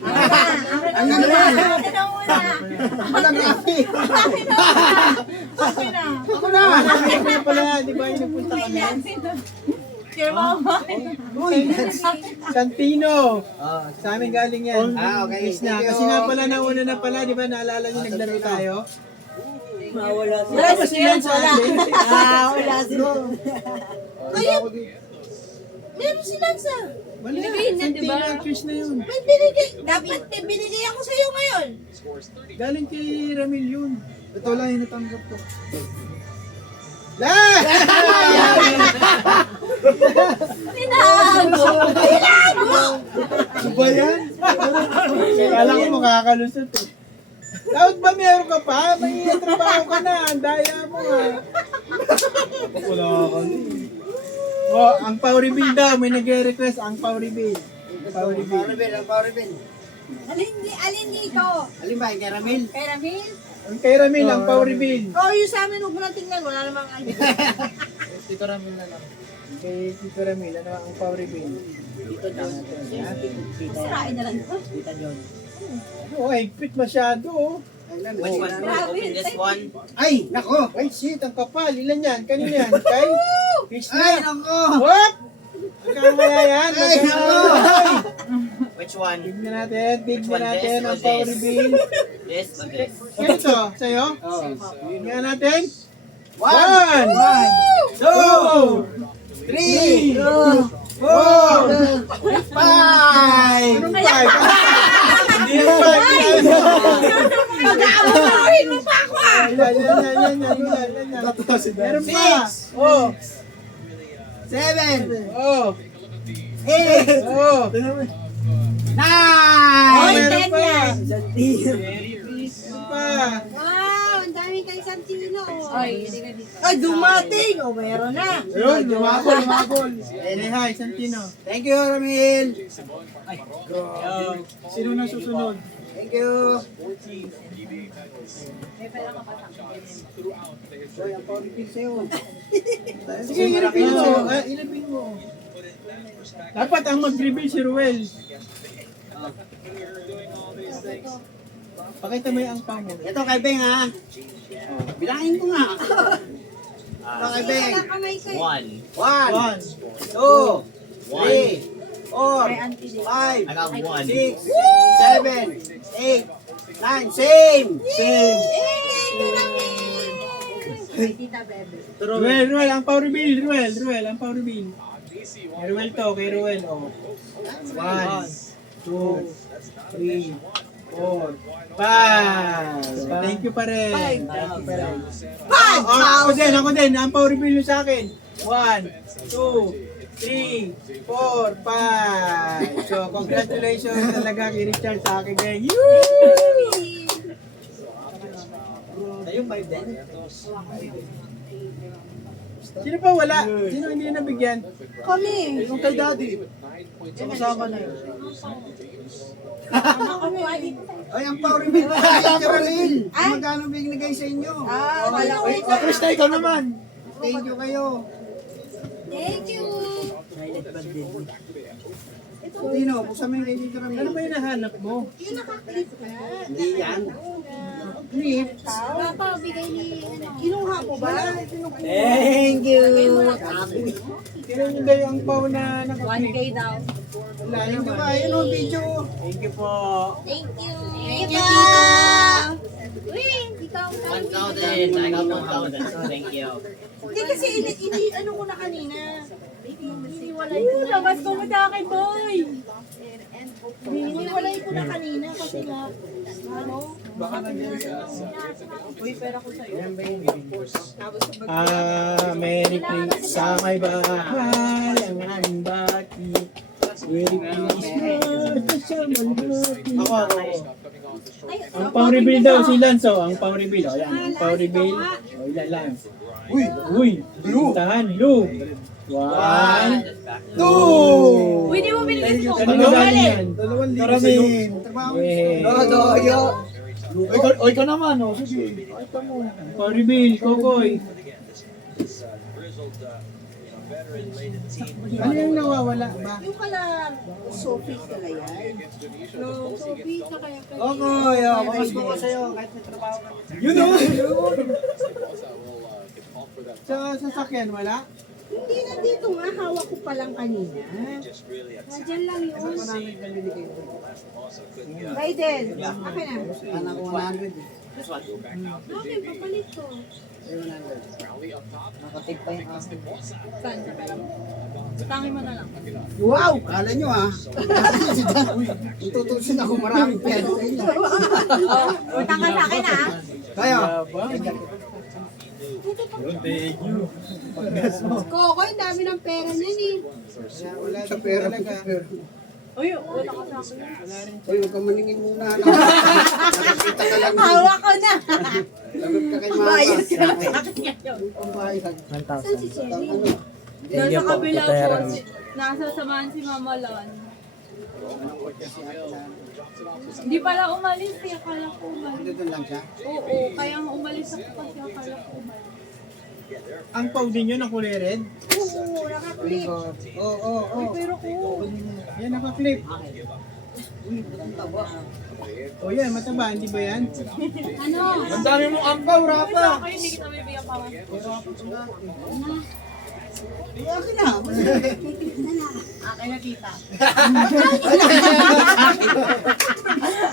Ano naman? Akin na muna. Walang Rafi. Akin na. Ako na. Kaya pala, di ba yung nagpunta kami? Kaya mama. Uy, Santino. Oh, Sa amin galing yan. okay. Yes na. Kasi nga pala, nauna na pala, di ba, naalala niyo naglaro tayo? Wala Wala ba sila sa atin? wala sila. Meron sila sa. Wala, Binigay na, di Santino ba? actress na yun. May binigay. Dapat binigay ako sa'yo ngayon. Galing kay Ramil yun. Ito lang yung natanggap ko. La! Tinago. Tinago. Ano ba yan? Kala ko makakalusot eh. Dapat ba meron ka pa? May trabaho ka na. Ang daya mo nga. Wala ka. Oh, ang power reveal daw. May nag-request ang power reveal. Power reveal. Power bill. Alin dito? Alin ba, kay Ramil? Kay Ramil? Ang kay Ramil, ang power reveal. Oh, yung sa amin, huwag mo lang tingnan. Wala namang ano. Tito Ramil na lang. Kay Tito Ramil, ano ang power reveal? Tito John. Sirain na lang. Tita John. Oh, higpit masyado oh. Which one? Open this one. Ay, nako. Ay, shit, ang kapal. Ilan yan? Kanina yan? Kay? Fish Ay, na. nako. What? Magkamaya yan. Ay, nako. Which one? Tignan natin. Tignan one, natin this ang or power this? reveal. This or this? Ganito, sa'yo? Oh. Tignan natin. One, 1, 2, 3, 4, 5. Anong 5? Hindi yung 5. Mag-aawarin mo pa ako ah! Yan. Meron pa. Oh. 7, Oh. 8, Oh. 9. Oy, Meron ten pa. yan. Meron pa. Wow, ang dami kay Santino. Ay, dumating. O, meron na. Ayun, lumabol. Say hi, Santino. Thank you, Ramil. Sino na susunod? Thank you. Soy, ang power bill sa'yo. Sige, ilapin mo. Ilapin mo. Dapat ang mag-reveal si Ruel. Pakita mo yung angpang mo. Ito kay Beng ha. Bilangin ko nga. Ito kay Beng. One. 1, 2, 3, 4, 5, I got one. 6, 7, 8, 9. Same. Ruel, ang power reveal. Ruel, ang power reveal. Kay Ruel to, kay Ruel. Oh. 1, 2, 3, 4, 5. Thank you pa rin. Thank you pa rin. Ako din. Ang power reveal nyo sa akin. 1, 2, 3, 4, 5. So, congratulations talaga kay Richard sa akin din. Sa'yo 5 din. Sino pa wala? Sino hindi nabigyan? Kami. Yung kay Daddy. Sama-sama na yun. Kami. Ay, ang power bill. Kay Ramil. Magkano binigay sa inyo? Wala ko ito. Krista, ikaw naman. Thank you kayo. Thank you. Tino, buksan mo yung kay Tito Ramil. Ano ba yung nahanap mo? Yung nakaklip ka. Hindi yan. Clip. Papa, bigay ni Kinuha mo ba? Thank you. Kailan yung dahil ang pao na nakaklip? 1K daw. Wala Thank you naman. ba? Yun ang video. Thank you po. Thank you. Thank you, Tita. Uy, ikaw. 1,000. I got 1,000. So thank you. Hindi kasi ano ko na kanina. Hiniwalay ko na. Labas ko muna kay Boy. Hiniwalay ko na kanina kasi nga, ano? Uy, pera ko sa'yo. Merry Christmas sa may bahay, ang aming bati. Merry Christmas sa may bati. Ako. Ang pang-reveal daw si Lanzo, ang pang-reveal. O yan, ang pang-reveal. O ilan lang. Uy, blue. Tahan, blue. 1, 2. Uy, di mo binigay ko. Kanino galing yan? 2,000. Trabaho. Doyo. Oy ka naman, oh. Sige. Pang-reveal, Kokoy. Ano yung nawawala ba? Yung kala Sophie Kalayan. No, Sophie na kaya Okay, bukas ko sa'yo kahit may trabaho ka. Yun o! Sa sasakyan, wala? Hindi na dito nga, hawak ko pa lang kanina. Nandiyan lang yun. Ano namin binibigay ko? Raiden, akin na. Anak ko 100 eh. This one. Okay, papalit ko. Ay, 100. Nakatip pa yung akin. Saan sa pera mo? Utangin mo na lang. Wow! Kala nyo ah. Itutusin ako maraming pera sa inyo. Utang ka sa akin ha. Kaya, Koko, ang dami ng pera niyan eh. Wala sa din pera talaga. Uy, wala ka sa akin. Uy, huwag ka maningin muna. Nakakita ka lang. Hawak ko na. Lagot ka kay mama. Bayad ka na sa akin ngayon. Ang bayad. Saan si Cherry? Nasa kabila po, nasa samahan si Mama Lon. Hindi pala umalis eh, akala ko umalis. Dito lang siya. Oo, kaya nga umalis ako kasi akala ko umalis. Ang powder nyo na kulay red? Oo, nakaklip. Oo. Pero ko, Yan, naka-clip. O yan, mataba, hindi ba yan? Ano? Ang dami mong ampaw, Rapa! kayo hindi kita bibigyan pa. Akin na. Akin na tita.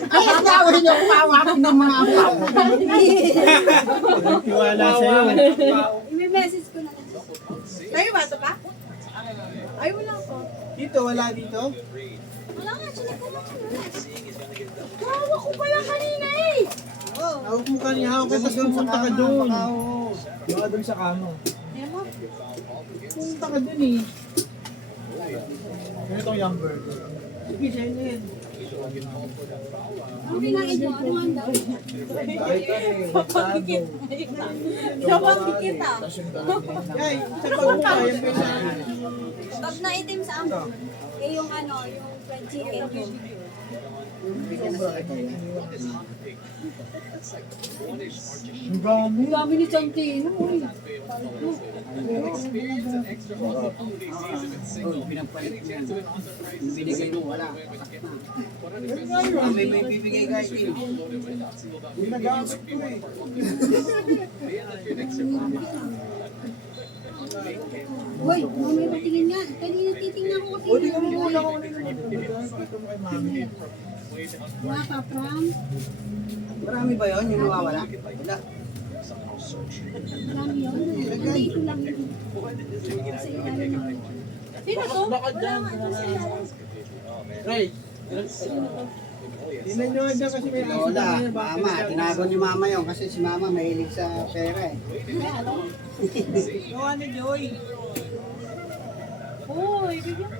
Ay, ang gawin niyo pawapin ng mga ampaw. Walang tiwala sa'yo. I-message ko na lang. Tayo ba ito pa? Ay, wala ko. Dito, wala dito? Wala nga, siya ko lang. Hawak ko pala kanina eh. Hawak mo kanina, hawak ka, tapos pumunta ka doon. Baka doon sa kamo. Ayan mo. Pumunta ka doon eh. Ganito ang young bird. Sige, sa'yo na yan. Okay na, ito. Ano ang daw? Kapagkikit. Kapagkikit ah. Ay, sa pagbuka, yan pa yung Pag naitim sa amo, eh yung ano, yung fried chicken. Ang dami ni Chantino. Pinapalit ko yan. Binigay mo, wala. May bibigay kahit yun. Yung nag-aasok ko eh. Hoy, mamay patingin nga. Kanina titingnan ko kasi. di kami muna ako Wala pa, Pram. Marami ba yun yung nawawala? Wala. Marami yun. Nandito lang yun. Sa ilalim. Sino to? Ray, tingnan nyo nga dyan kasi may aso Lola, na yan. mama. Tinago ni mama yun kasi si mama mahilig sa pera eh. Gawa ni Joy. Uy, bigyan.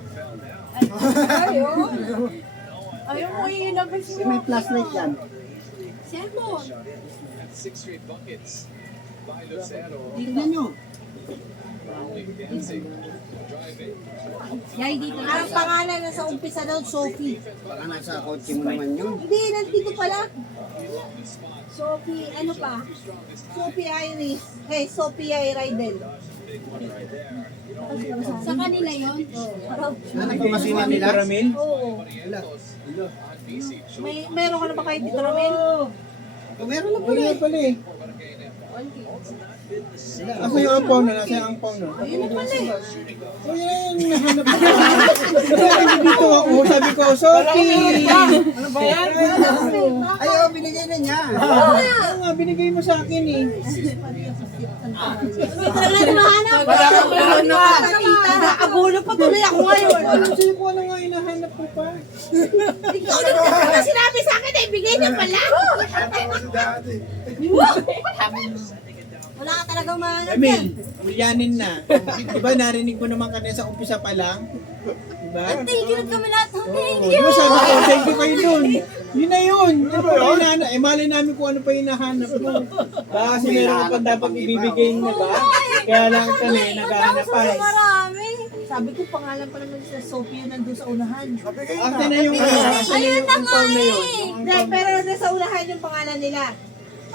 Ayaw mo ilabas Kasi mo. may flashlight yan. Cellphone. Tingnan nyo. Yay, dito. Ang pangalan na sa umpisa daw, Sophie. Baka nasa kotse mo naman yun. Hindi, nandito pala. Sophie, ano pa? Sophie Iris. Eh, Sophie Raiden. Sa kanila yun? Ano ito masina nila? Caramel? Oo. Meron ka na ba kahit dito, Ramel? Meron na Wala pala eh. Asa yung ampaw na? Nasa yung ampaw na? Ayun na pala eh. O yan, nahanap ko. Sabi dito ako, sabi ko, Sophie! Ano ba yan? Ayaw, binigay na niya. Oo nga, binigay mo sa akin eh. Wala na mahanap. Wala ka nakakita. Nakagulo pa tuloy ako ngayon. Alam sa'yo kung ano nga hinahanap ko pa. Ikaw na sinabi sa akin eh, bigay niya pala. Wala ka talagang mahanap yan. Emil, ulyanin na. Diba narinig mo naman kanina sa umpisa pa lang? Diba? Thank you kami lahat. Thank Di ba sabi ko, thank you kayo dun. Yun na yun. Yun pa yung hinahanap. Eh, mali namin kung ano pa yung hinahanap mo. Baka kasi meron ka pa dapat ibibigay na ba? Kaya lang kami, naghahanap pa. Marami. Sabi ko, pangalan pa naman sa Sophie yun nandun sa unahan. Asa na yung ano? Asa na yung ampaw na yun? Hindi, pero nasa unahan yung pangalan nila.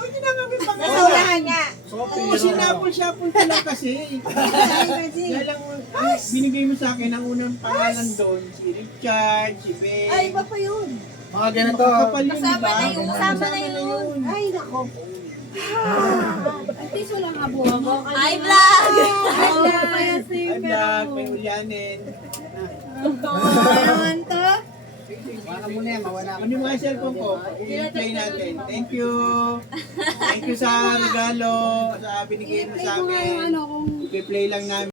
Pwede na kami Nasa pangalan. unahan nga. Oo, sinapol-sapol ko lang kasi. Kaya lang, binigay mo sa akin ang unang pangalan doon. Si Richard, si Ben. Ay, iba pa yun. Mga ganito. Makakapal yun, Kasama diba? na yun, kasama na yun. Ay, nako. At least wala nga buha mo. Ay, vlog! Oo, kaya Ay, singer vlog, mo. may ulyanin. Naman to. Baka mo na yan, mawala ka. Ano yung mga cellphone ko? I-play natin. Thank you. Thank you sa regalo. Sa binigay mo sa amin. Ano kung I-play lang namin.